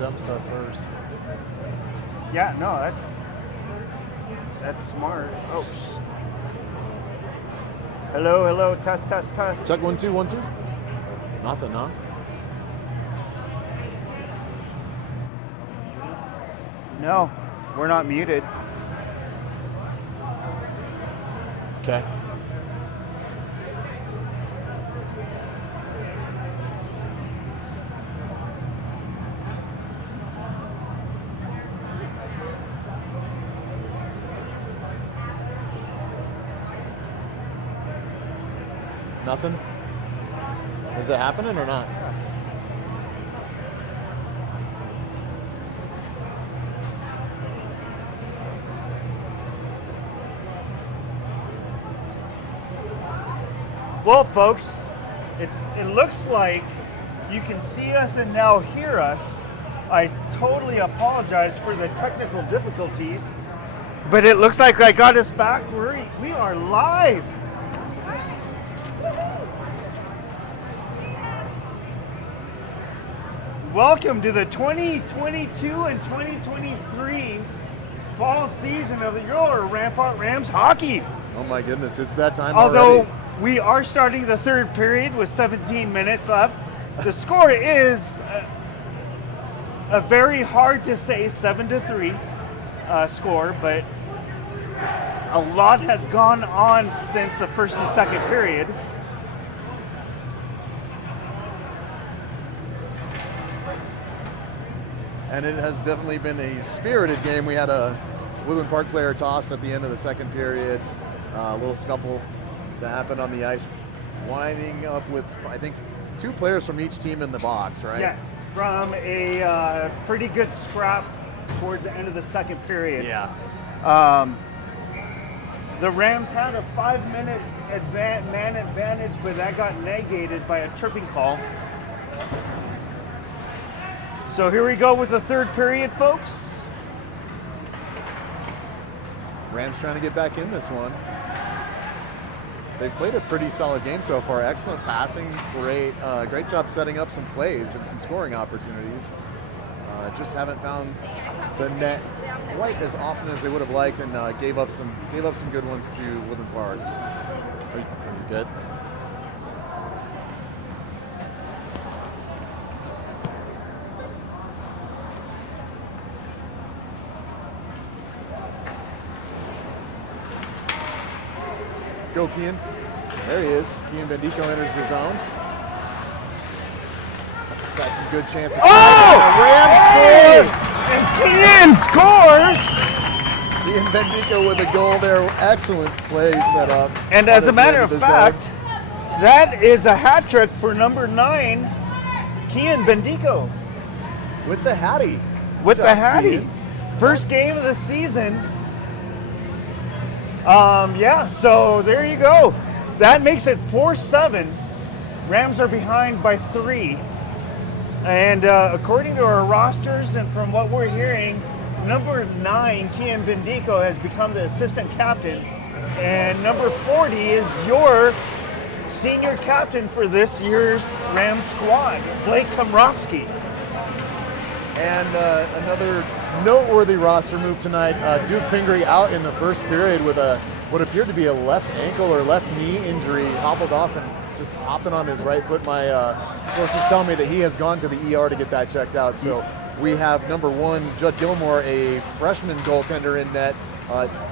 dump stuff first. Yeah, no, that's smart. Oh. Hello, test. Check 1 2 1 2. Nothing, huh? No, we're not muted. Okay. Nothing? Is it happening or not? Well, folks, it looks like you can see us and now hear us. I totally apologize for the technical difficulties, but it looks like I got us back. We are live. Welcome to the 2022 and 2023 fall season of your Rampart Rams hockey. Oh my goodness, it's that time Although already. we are starting the third period with 17 minutes left, the score is a very hard to say 7-3 score, but a lot has gone on since the first and second period. And it has definitely been a spirited game. We had a Woodland Park player toss at the end of the second period. A little scuffle that happened on the ice, winding up with, I think, 2 players from each team in the box, right? Yes, from a pretty good scrap towards the end of the second period. Yeah. The Rams had a 5-minute man advantage, but that got negated by a tripping call. So here we go with the third period, folks. Rams trying to get back in this one. They've played a pretty solid game so far. Excellent passing, great job setting up some plays and some scoring opportunities. Just haven't found the net quite as often as they would have liked, and gave up some good ones to Woodland Park. Are you good? Let's go, Kian. There he is. Kian Bendico enters the zone. He's had some good chances. Oh! The Rams scored! And Kian scores! Kian Bendico with a goal there. Excellent play set up. And as a matter of fact, that is a hat trick for number 9, Kian Bendico. With the Hattie. With Good the job, Hattie. Kian. First game of the season. Yeah, so there you go. That makes it 4-7. Rams are behind by 3. And according to our rosters and from what we're hearing, number 9, Kian Bendico, has become the assistant captain. And number 40 is your senior captain for this year's Rams squad, Blake Komrovsky. And another noteworthy roster move tonight. Duke Pingree out in the first period with what appeared to be a left ankle or left knee injury, hobbled off and just hopping on his right foot. My sources tell me that he has gone to the ER to get that checked out. So we have number 1, Judd Gilmore, a freshman goaltender in net,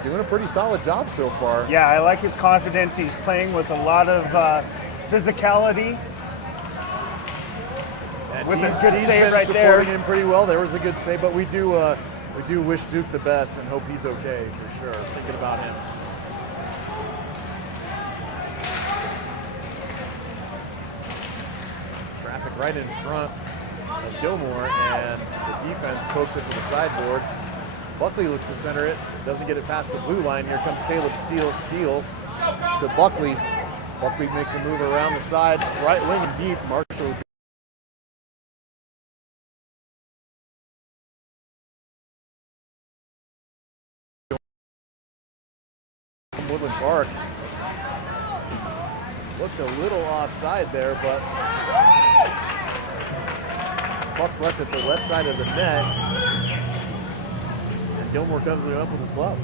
doing a pretty solid job so far. Yeah, I like his confidence. He's playing with a lot of physicality. And with a good save right there. Supporting him pretty well. There was a good save, but we do wish Duke the best and hope he's okay for sure. Thinking about him. Traffic right in front of Gilmore, and the defense pokes it to the sideboards. Buckley looks to center it, doesn't get it past the blue line. Here comes Caleb Steele to Buckley. Buckley makes a move around the side, right wing deep. Marshall Woodland Park looked a little offside there, but Puck's left at the left side of the net. And Gilmore comes it up with his glove.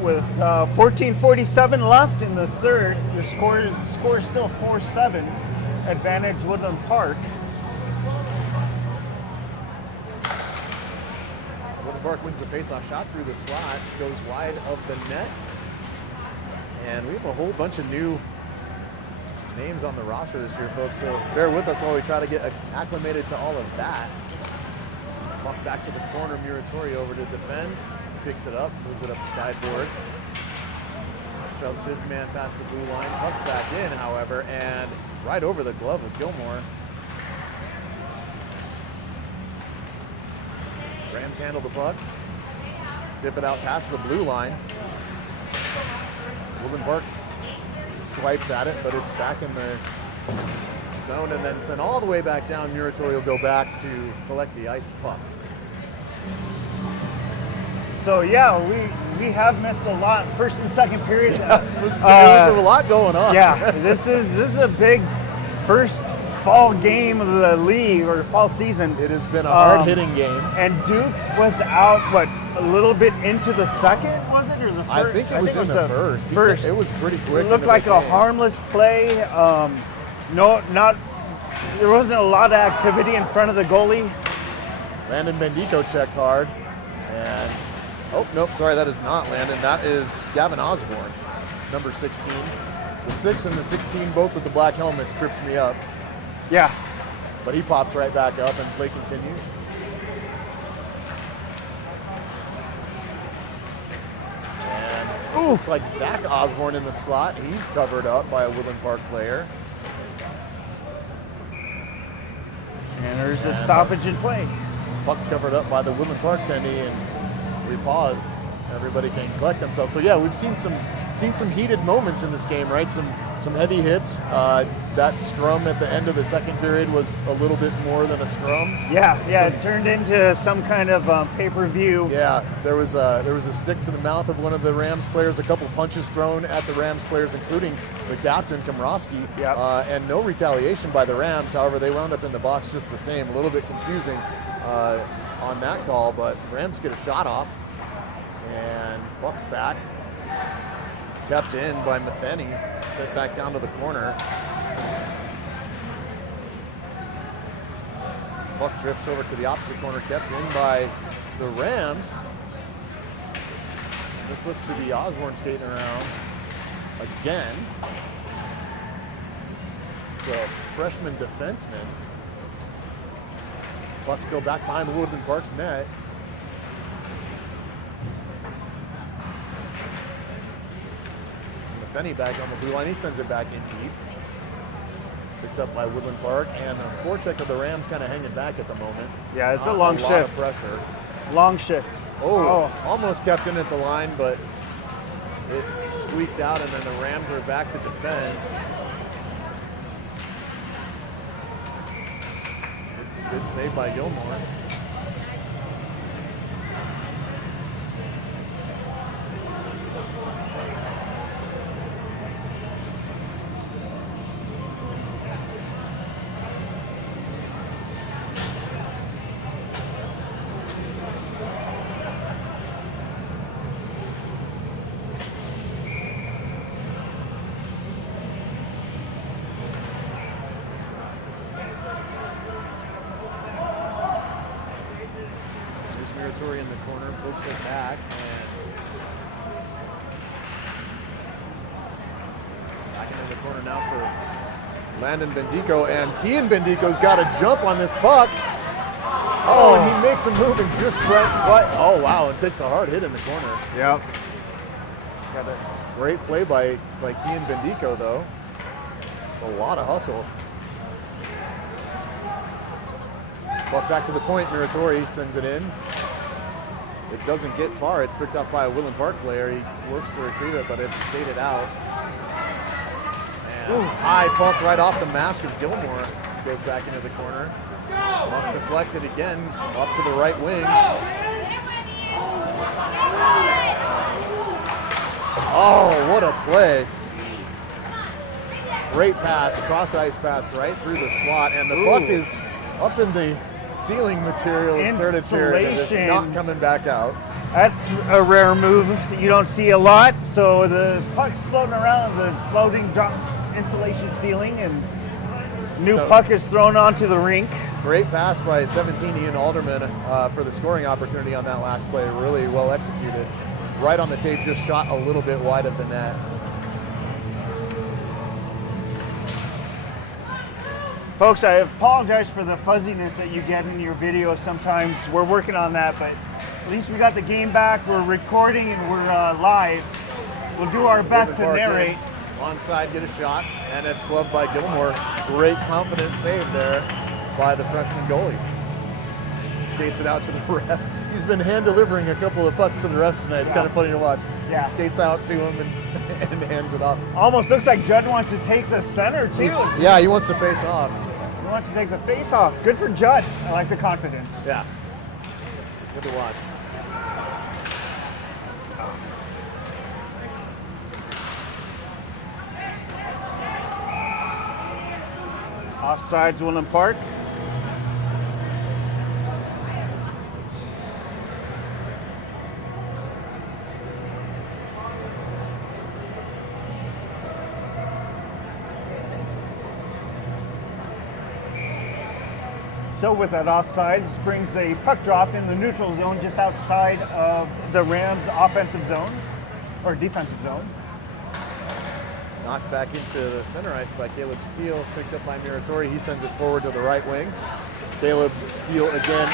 With 14:47 left in the third, the score is still 4-7, advantage Woodland Park. Woodland Park wins the face-off shot through the slot, goes wide of the net. And we have a whole bunch of new names on the roster this year, folks, so bear with us while we try to get acclimated to all of that. Puck back to the corner, Muratori over to defend. Picks it up, moves it up the sideboards. Shoves his man past the blue line. Puck's back in, however, and right over the glove of Gilmore. Rams handle the puck. Dip it out past the blue line. Woodland Park swipes at it, but it's back in the zone and then sent all the way back down. Muratori will go back to collect the iced puck. So yeah, we have missed a lot first and second period. There was a lot going on. Yeah, this is a big first fall game of the league or fall season. It has been a hard-hitting game. And Duke was out, a little bit into the second, was it, or the first? I think it was in the first. First. It was pretty quick. It looked like a harmless play. There wasn't a lot of activity in front of the goalie. Landon Bendico checked hard, and oh, nope, sorry, that is not Landon. That is Gavin Osborne, number 16. The 6 and the 16, both of the black helmets, trips me up. Yeah. But he pops right back up and play continues. And it looks like Zach Osborne in the slot. He's covered up by a Woodland Park player. And there's a stoppage in play. Puck's covered up by the Woodland Park tendy, and we pause. Everybody can collect themselves. So yeah, we've seen some heated moments in this game, right? Some heavy hits. That scrum at the end of the second period was a little bit more than a scrum. Yeah, it turned into some kind of pay-per-view. Yeah, there was a stick to the mouth of one of the Rams players, a couple punches thrown at the Rams players, including the captain, Komrowski, and no retaliation by the Rams. However, they wound up in the box just the same. A little bit confusing on that call, but Rams get a shot off, and Buck's back. Kept in by Matheny, sent back down to the corner. Puck drifts over to the opposite corner, kept in by the Rams. This looks to be Osborne skating around again. So freshman defenseman. Puck still back behind the Woodland Park's net. Matheny back on the blue line, he sends it back in deep. Picked up by Woodland Park, and a forecheck of the Rams kind of hanging back at the moment. Yeah, it's a long shift. A lot of pressure. Long shift. Oh, almost kept in at the line, but it squeaked out, and then the Rams are back to defend. Good save by Gilmore. In the corner, pokes it back, and back into the corner now for Landon Bendico, and Kian Bendico's got a jump on this puck. Oh, and he makes a move and just oh wow, and takes a hard hit in the corner. Yep. Got a great play by Kian Bendico though. A lot of hustle. Puck back to the point, Muratori sends it in. It doesn't get far. It's picked up by a Woodland Park player. He works to retrieve it, but it's skated out. And high puck right off the mask of Gilmore. Goes back into the corner. Puck deflected again, up to the right wing. Oh, what a play. Great pass, cross ice pass right through the slot, and the puck is up in the ceiling material of Sertich here, and it is not coming back out. That's a rare move that you don't see a lot. So the puck's floating around, the floating drops insulation ceiling, and new puck is thrown onto the rink. Great pass by 17 Ian Alderman for the scoring opportunity on that last play. Really well executed. Right on the tape, just shot a little bit wide of the net. Folks, I apologize for the fuzziness that you get in your videos sometimes. We're working on that, but at least we got the game back. We're recording and we're live. We'll do our best to narrate. Onside, get a shot, and it's gloved by Gilmore. Great confident save there by the freshman goalie. Skates it out to the ref. He's been hand delivering a couple of pucks to the refs tonight. It's kind of funny to watch. Yeah. He skates out to him and hands it off. Almost looks like Judd wants to take the center too. Yeah, he wants to face off. He wants to take the face off. Good for Judd. I like the confidence. Yeah. Good to watch. Offsides, Woodland Park. So with that offside, this brings a puck drop in the neutral zone just outside of the Rams' offensive zone, or defensive zone. Knocked back into the center ice by Caleb Steele, picked up by Muratori. He sends it forward to the right wing. Caleb Steele again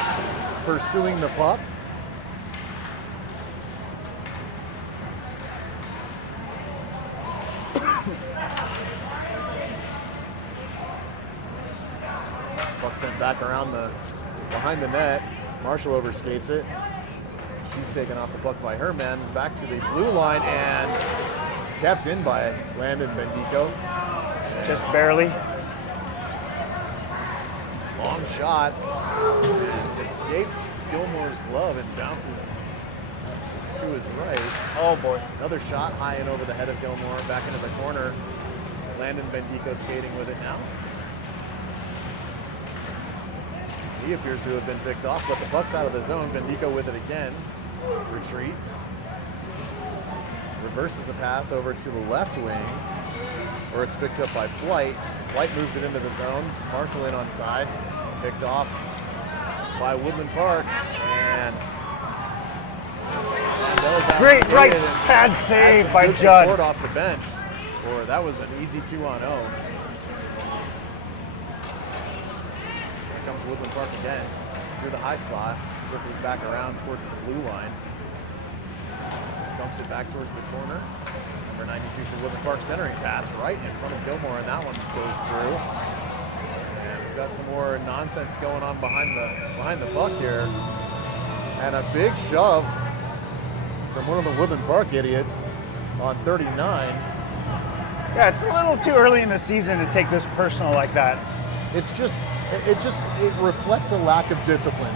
pursuing the puck. Puck sent back around behind the net. Marshall overskates it. She's taken off the puck by her man. Back to the blue line and kept in by Landon Bendico. Just barely. Long shot. And escapes Gilmore's glove and bounces to his right. Oh boy. Another shot high and over the head of Gilmore. Back into the corner. Landon Bendico skating with it now. He appears to have been picked off, but the puck's out of the zone. Bendico with it again. Retreats. Reverses the pass over to the left wing, where it's picked up by Flight. Flight moves it into the zone. Marshall in on side. Picked off by Woodland Park. And great right pad save by Judd. Off the bench. Or that was an easy 2-on-0. Here comes Woodland Park again. Through the high slot. Circles back around towards the blue line. Dumps it back towards the corner. Number 92 for Woodland Park, centering pass right in front of Gilmore, and that one goes through. And we've got some more nonsense going on behind the puck here. And a big shove from one of the Woodland Park idiots on 39. Yeah, it's a little too early in the season to take this personal like that. It reflects a lack of discipline.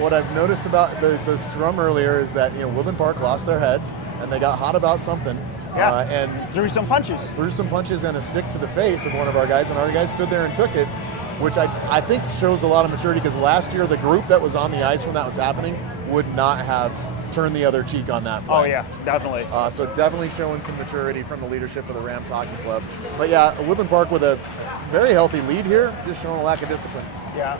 What I've noticed about the scrum earlier is that Woodland Park lost their heads and they got hot about something. Yeah, and threw some punches. Threw some punches and a stick to the face of one of our guys, and our guys stood there and took it, which I think shows a lot of maturity, because last year the group that was on the ice when that was happening would not have turned the other cheek on that play. Oh yeah, definitely. So definitely showing some maturity from the leadership of the Rams Hockey Club. But yeah, Woodland Park with a very healthy lead here, just showing a lack of discipline. Yeah.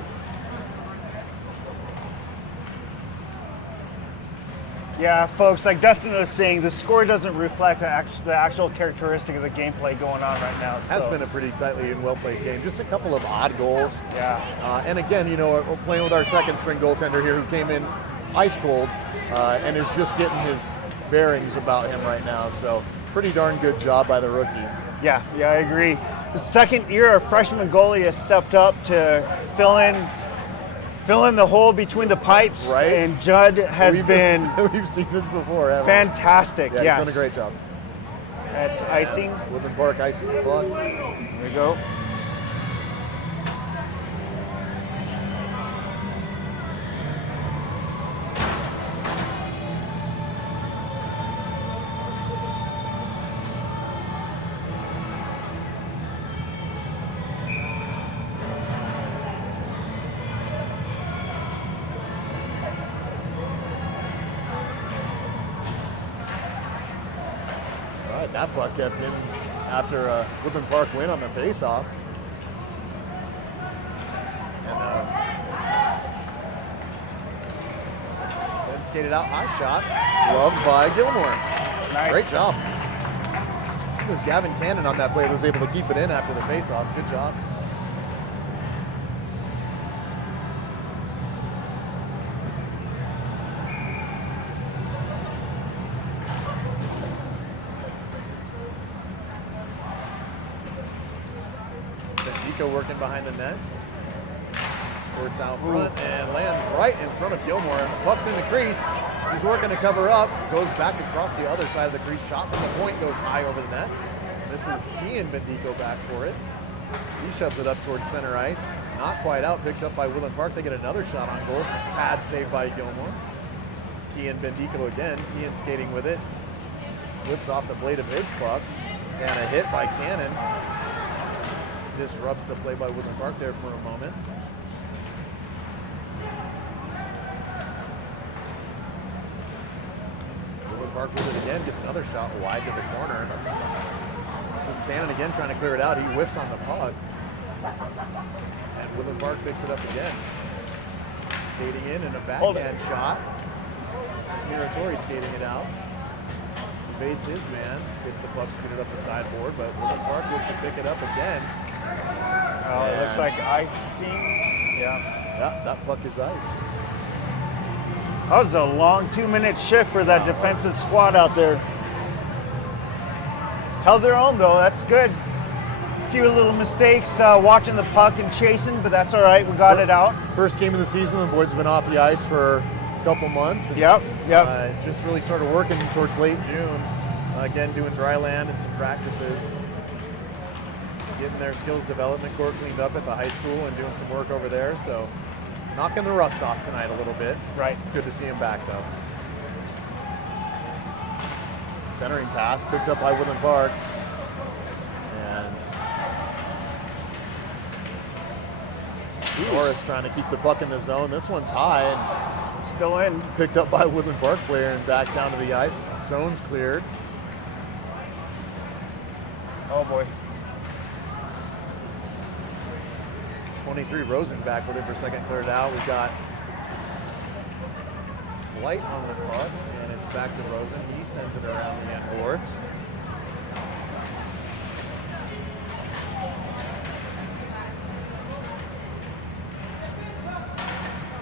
Yeah, folks, like Dustin was saying, the score doesn't reflect the actual characteristic of the gameplay going on right now. Has been a pretty tightly and well-played game. Just a couple of odd goals. Yeah. And again, we're playing with our second-string goaltender here, who came in ice cold and is just getting his bearings about him right now. So pretty darn good job by the rookie. Yeah, I agree. The second year, our freshman goalie has stepped up to fill in the hole between the pipes, right? And Judd has we've seen this before, haven't fantastic. we? Yeah, he's done a great job. That's icing. Woodland Park ices the puck. There we go. right, that puck kept in after a Woodland Park win on the faceoff. And then skated out, high shot, loved by Gilmore. Nice. Great job. It was Gavin Cannon on that play that was able to keep it in after the faceoff. Good job. Bendico working behind the net. Squirts out front and lands right in front of Gilmore. Puck's in the crease. He's working to cover up. Goes back across the other side of the crease. Shot from the point goes high over the net. This is Kian Bendico back for it. He shoves it up towards center ice. Not quite out. Picked up by Woodland Park. They get another shot on goal. Pad saved by Gilmore. It's Kian Bendico again. Kian skating with it. Slips off the blade of his puck. And a hit by Cannon. Disrupts the play by Woodland Park there for a moment. Woodland Park with it again, gets another shot wide to the corner. This is Cannon again trying to clear it out. He whiffs on the puck. And Woodland Park picks it up again. Skating in and a backhand shot. This is Muratori skating it out. Evades his man, gets the puck skated up the sideboard, but Woodland Park looks to pick it up again. Oh, it looks like icing. Yeah, that puck is iced. That was a long 2-minute shift for that defensive squad out there. Held their own though, that's good. A few little mistakes watching the puck and chasing, but that's all right, we got it out. First game of the season, the boys have been off the ice for a couple months. And, Yep. just really started working towards late June. Again, doing dry land and some practices. Getting their skills development court cleaned up at the high school and doing some work over there. So knocking the rust off tonight a little bit. Right. It's good to see him back though. Centering pass picked up by Woodland Park. And Norris trying to keep the puck in the zone. This one's high and Still in. picked up by Woodland Park player and back down to the ice. Zone's cleared. Oh boy. 23 Rosen back with it for a second, cleared out. We've got Flight on the puck, and it's back to Rosen. He sends it around the end boards.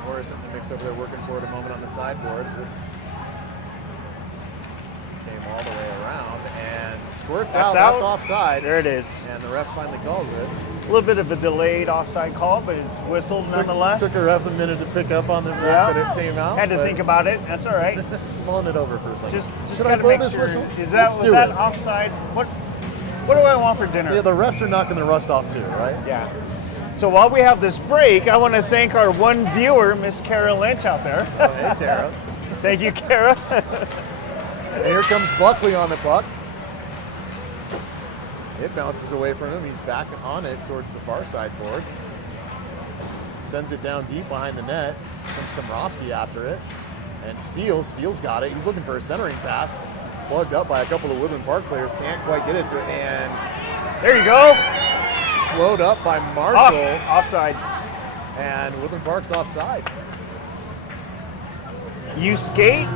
Morris in the mix over there working for it a moment on the sideboards. This came all the way around and squirts out. That's offside. There it is. And the ref finally calls it. A little bit of a delayed offside call, but it's whistled nonetheless. Took a ref a minute to pick up on the ref, but it came out. Had to think about it. That's all right. Mulling it over for a second. Just Should I gotta blow make this sure. whistle? Was Let's do that it. offside? What do I want for dinner? Yeah, the refs are knocking the rust off too, right? Yeah. So while we have this break, I want to thank our one viewer, Miss Kara Lynch out there. Oh, hey, Kara. Thank you, Kara. And here comes Buckley on the puck. It bounces away from him. He's back on it towards the far side boards. Sends it down deep behind the net. Comes Komrovsky after it. And Steele's got it. He's looking for a centering pass. Plugged up by a couple of Woodland Park players. Can't quite get it to it. And There you go. slowed up by Marshall. Offside. And Woodland Park's offside. You skate,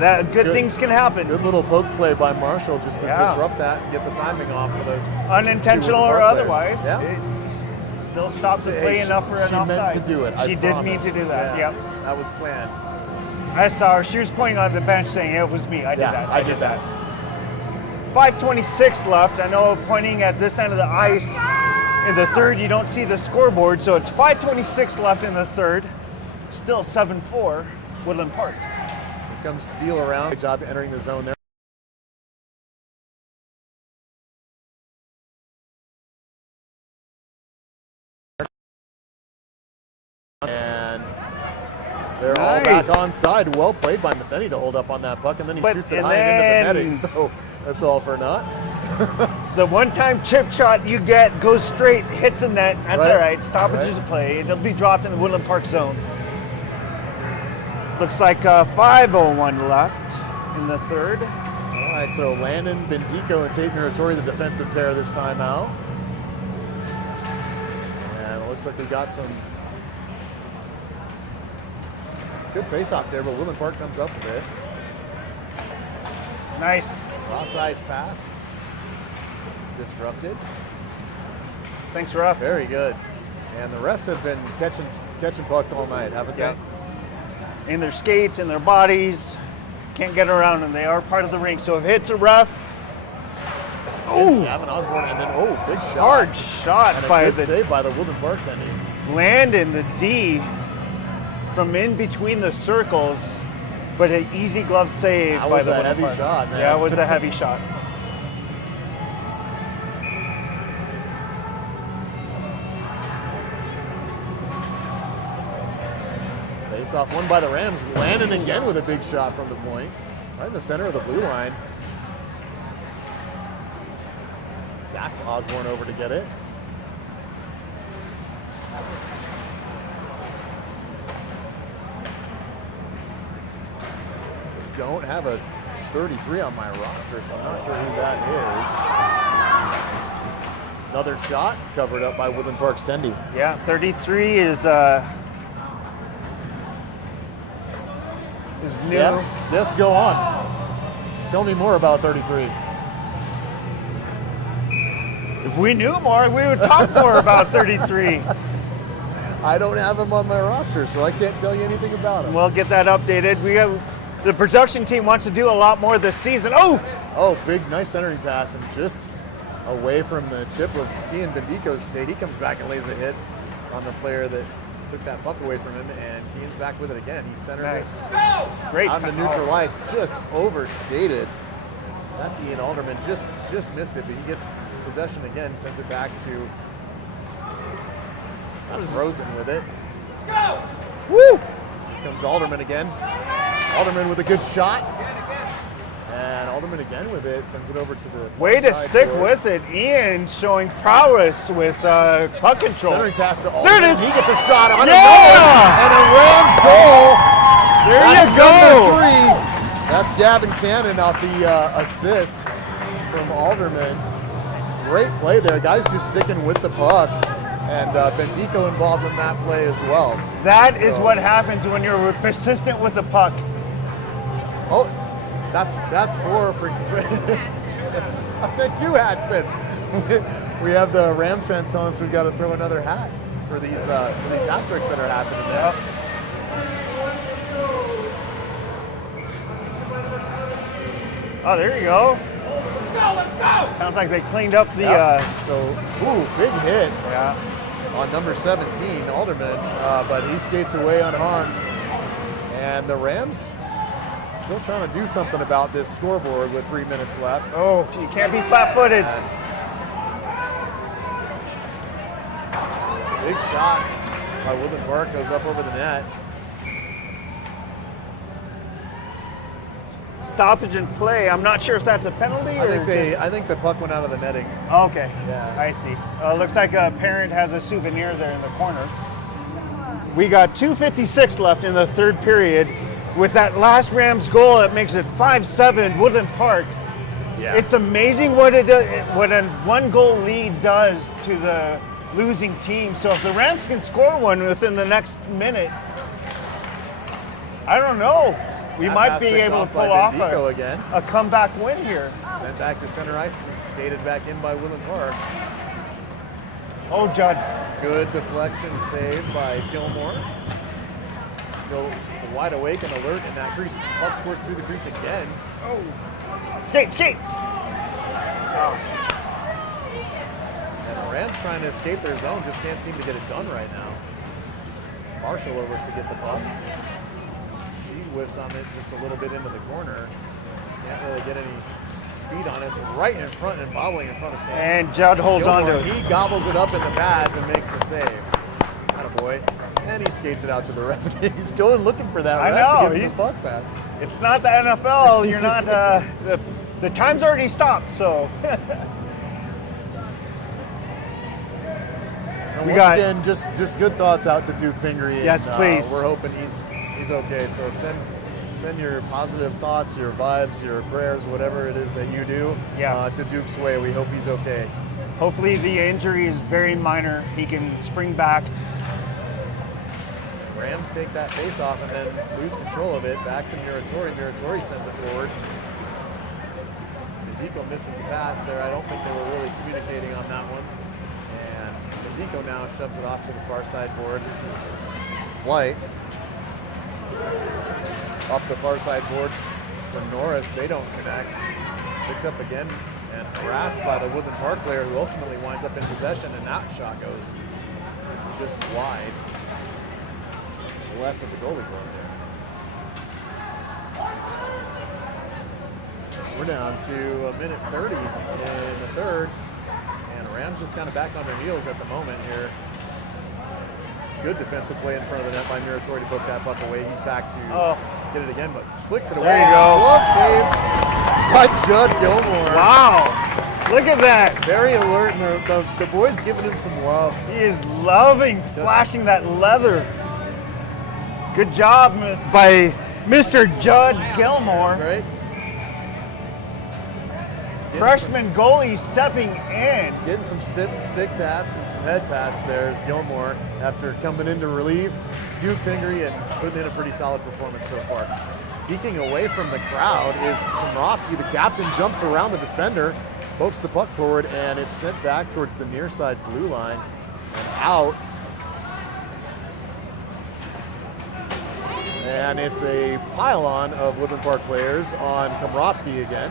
that good things can happen. Good little poke play by Marshall just to disrupt that and get the timing off for those. Unintentional two or Woodland Park otherwise. players. It still stopped the play enough for an She offside. meant to do it. She did mean to do that. Yeah, Yep. that was planned. I saw her. She was pointing on the bench saying it was me. I did that. I did that. 5:26 left. I know pointing at this end of the ice in the third, you don't see the scoreboard, so it's 5:26 left in the third. Still 7-4, Woodland Park. Here comes Steele around. Good job entering the zone there. And they're all back on side. Well played by Matheny to hold up on that puck, and then he shoots it high and into the netting. So that's all for naught. The one-time chip shot you get goes straight, hits a net. That's all right. Stoppage of play. It'll be dropped in the Woodland Park zone. Looks like 5:01 left in the third. Well, All right, so Landon, Bendico, and Tate Muratori, the defensive pair this time out. And it looks like we got some good face-off there, but Woodland Park comes up with it. Nice. Cross-ice pass. Disrupted. Thanks, ref. Very good. And the refs have been catching pucks all night, haven't they? In their skates, in their bodies. Can't get around them. They are part of the rink. So if it hits a ref, Gavin Osborne, and then big shot. hard shot And a by good save by the Woodland Park team. Landon, the D, from in between the circles, but an easy glove save That by was the a Woodland heavy Park. shot, man. Yeah, it was a heavy shot. Face-off won by the Rams. Landon again with a big shot from the point. Right in the center of the blue line. Zach Osborne over to get it. Don't have a 33 on my roster, so I'm not sure who that is. Another shot covered up by Woodland Park's Tendy. Yeah, 33 is new. Yeah, yes, go on. Tell me more about 33. If we knew more, we would talk more about 33. I don't have him on my roster, so I can't tell you anything about him. We'll get that updated. We have the production team wants to do a lot more this season. Oh, big, nice centering pass, and just away from the tip of Ian Bendico's skate. He comes back and lays a hit on the player that took that puck away from him, and Ian's back with it again. He centers it Great. out into neutral ice, just overskated. That's Ian Alderman, just missed it, but he gets possession again, sends it back to Rosen with it. Let's go! Woo! Comes Alderman again. Alderman with a good shot. And Alderman again with it, sends it over to the Way to side stick boards. with it. Ian showing prowess with puck control. Centering pass to Alderman. There it is. He gets a shot on Yeah! and a Rams goal. There That's you go. number 3. That's Gavin Cannon off the assist from Alderman. Great play there. Guys just sticking with the puck. And Bendico involved in that play as well. That is what happens when you're persistent with the puck. Oh, that's for I'll take 2 hats then. We have the Rams fans telling us we've got to throw another hat for these hat tricks that are happening there. Oh, there you go. Let's go! Let's go! Sounds like they cleaned up the. Big hit Yeah. on number 17, Alderman, but he skates away unharmed. And the Rams still trying to do something about this scoreboard with 3 minutes left. Oh, you can't be flat-footed. Big shot by Woodland Park, goes up over the net. Stoppage in play. I'm not sure if that's a penalty or I think the puck went out of the netting. Okay. Yeah. I see. Looks like a parent has a souvenir there in the corner. We got 2:56 left in the third period. With that last Rams goal, it makes it 5-7 Woodland Park. Yeah. It's amazing what a one-goal lead does to the losing team. So if the Rams can score one within the next minute, I don't know. We That might pass be picked able to off by pull off Bendico again. a comeback win here. Sent back to center ice and skated back in by Woodland Park. Oh, Judd. Good deflection save by Gilmore. Still wide awake and alert in that crease. Puck squirts through the crease again. Skate, skate. And the Rams trying to escape their zone, just can't seem to get it done right now. Marshall over to get the puck. She whiffs on it just a little bit into the corner. Can't really get any speed on it. It's right in front and bobbling in front of him. And Judd holds on Gilmore, to it. he gobbles it up in the pads and makes the save. Attaboy. And he skates it out to the ref. He's going looking for that I ref know, to give him he's- the puck back. It's not the NFL. You're not. The time's already stopped. So And We once got- again, just good thoughts out to Duke Pingree. Yes, and, please. We're hoping he's okay. So send your positive thoughts, your vibes, your prayers, whatever it is that you do to Duke's way. We hope he's okay. Hopefully the injury is very minor. He can spring back. Rams take that face off and then lose control of it. Back to Muratori. Muratori sends it forward. Nico misses the pass there. I don't think they were really communicating on that one. And Nico now shoves it off to the far side board. This is Flight. Up the far side boards for Norris. They don't connect. Picked up again and harassed by the Woodland Park player, who ultimately winds up in possession, and that shot goes just wide. The left of the goalie board there. We're down to 1:30 in the third, and Rams just kind of back on their heels at the moment here. Good defensive play in front of the net by Muratori to poke that puck away. He's back to get it again, but flicks it away. There you go. Glove save by Judd Gilmore. Wow, look at that. Very alert, and the boys giving him some love. He is loving flashing that leather. Good job by Mr. Judd Gilmore. Right? Freshman goalie stepping in. Getting some stick taps and some head pats there is Gilmore after coming in to relieve Duke Pingree and putting in a pretty solid performance so far. Geeking away from the crowd is Komrovsky. The captain jumps around the defender, pokes the puck forward, and it's sent back towards the near side blue line and out. And it's a pile-on of Woodland Park players on Komrovsky again,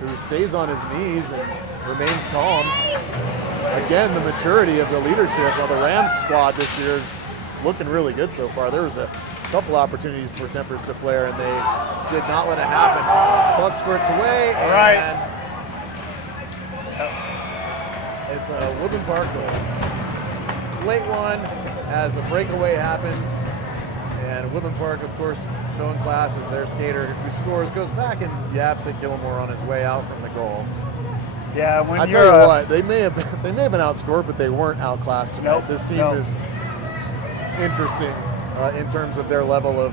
who stays on his knees and remains calm. Again, the maturity of the leadership of the Rams squad this year is looking really good so far. There was a couple opportunities for tempers to flare, and they did not let it happen. Puck squirts away, All right. and it's a Woodland Park goal. Late one as a breakaway happened, and Woodland Park, of course, showing class as their skater who scores goes back and yaps at Gilmore on his way out from the goal. Yeah, when I tell you what, they may have been outscored, but they weren't outclassed tonight. Nope, This team no. is interesting in terms of their level of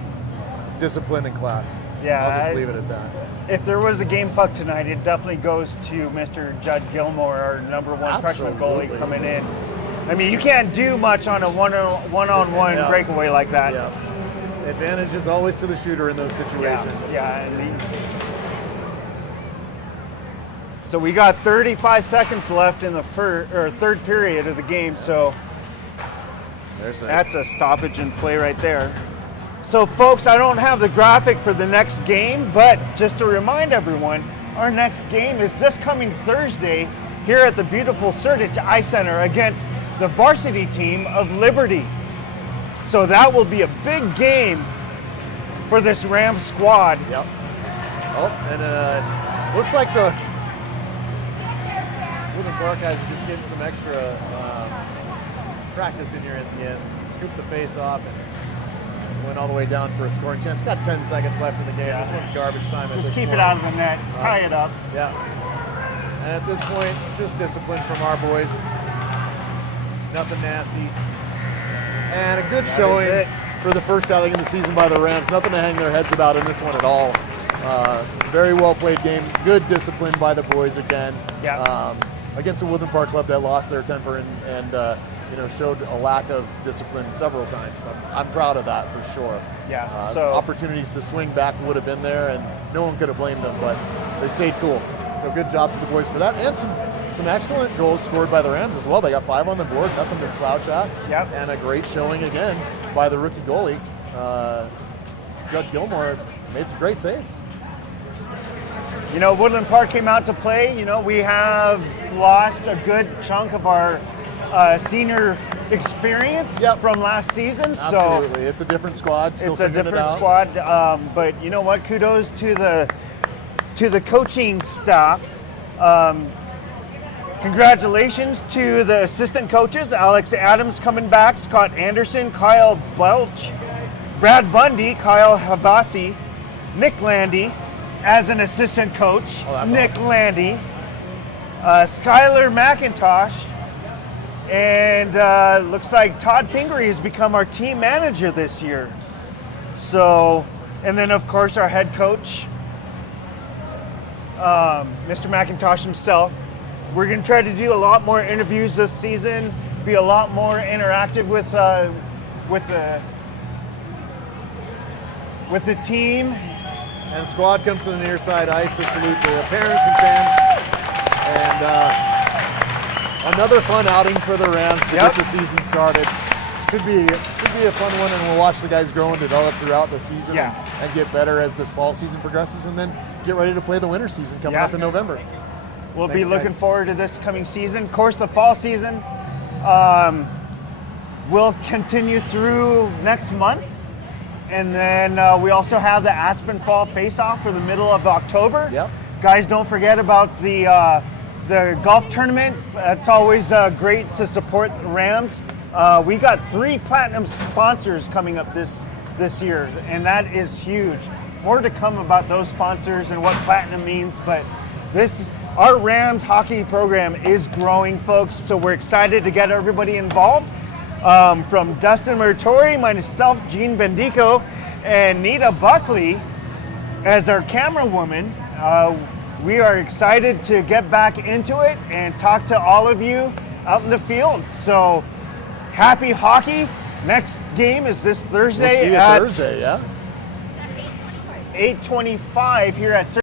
discipline and class. Yeah, I'll just leave it at that. If there was a game puck tonight, it definitely goes to Mr. Judd Gilmore, our number one freshman goalie Absolutely. coming in. I mean, you can't do much on a one-on-one Yeah. breakaway like that. Yeah. Advantage is always to the shooter in those situations. So we got 35 seconds left in the third period of the game, so that's a stoppage in play right there. So folks, I don't have the graphic for the next game, but just to remind everyone, our next game is this coming Thursday here at the beautiful Sertich Ice Center against the varsity team of Liberty. So that will be a big game for this Rams squad. Yep. Oh, and looks like the Woodland Park guys are just getting some extra practice in here at the end. Scooped the face off and went all the way down for a scoring chance. Got 10 seconds left in the game. Yeah. This one's garbage time. Just keep it out of the net, tie it up. Yeah. And at this point, just discipline from our boys. Nothing nasty. And a good showing for the first outing of the season by the Rams. Nothing to hang their heads about in this one at all. Very well played game. Good discipline by the boys again. Yeah. Against a Woodland Park club that lost their temper and showed a lack of discipline several times. I'm proud of that for sure. Yeah. So opportunities to swing back would have been there, and no one could have blamed them, but they stayed cool. So good job to the boys for that, and some excellent goals scored by the Rams as well. They got 5 on the board, nothing to slouch at. Yep. And a great showing again by the rookie goalie. Judd Gilmore made some great saves. Woodland Park came out to play. We have lost a good chunk of our senior experience from last season. Absolutely. So it's a different squad. Still it's a figuring different it out. squad. But you know what? Kudos to the coaching staff. Congratulations to the assistant coaches, Alex Adams coming back, Scott Anderson, Kyle Belch, Brad Bundy, Kyle Havasi, Nick Landy as an assistant coach, Nick awesome. Landy, Skylar McIntosh, and looks like Todd Pingree has become our team manager this year. So And then, of course, our head coach, Mr. McIntosh himself. We're going to try to do a lot more interviews this season, be a lot more interactive with the team. And squad comes to the near side ice to salute the parents and fans. And another fun outing for the Rams to get the season started. Should be a fun one, and we'll watch the guys grow and develop throughout the season and get better as this fall season progresses, and then get ready to play the winter season coming up in November. We'll be looking forward to this coming season. Of course, the fall season will continue through next month. And then we also have the Aspen Fall Face-Off for the middle of October. Yep. Guys, don't forget about the golf tournament. It's always great to support the Rams. We got 3 platinum sponsors coming up this year, and that is huge. More to come about those sponsors and what platinum means, but our Rams hockey program is growing, folks, so we're excited to get everybody involved. From Dustin Muratori, myself, Gene Bendico, and Nita Buckley as our camera woman. We are excited to get back into it and talk to all of you out in the field. So happy hockey. Next game is this Thursday We'll see you at Thursday, 8:25 here at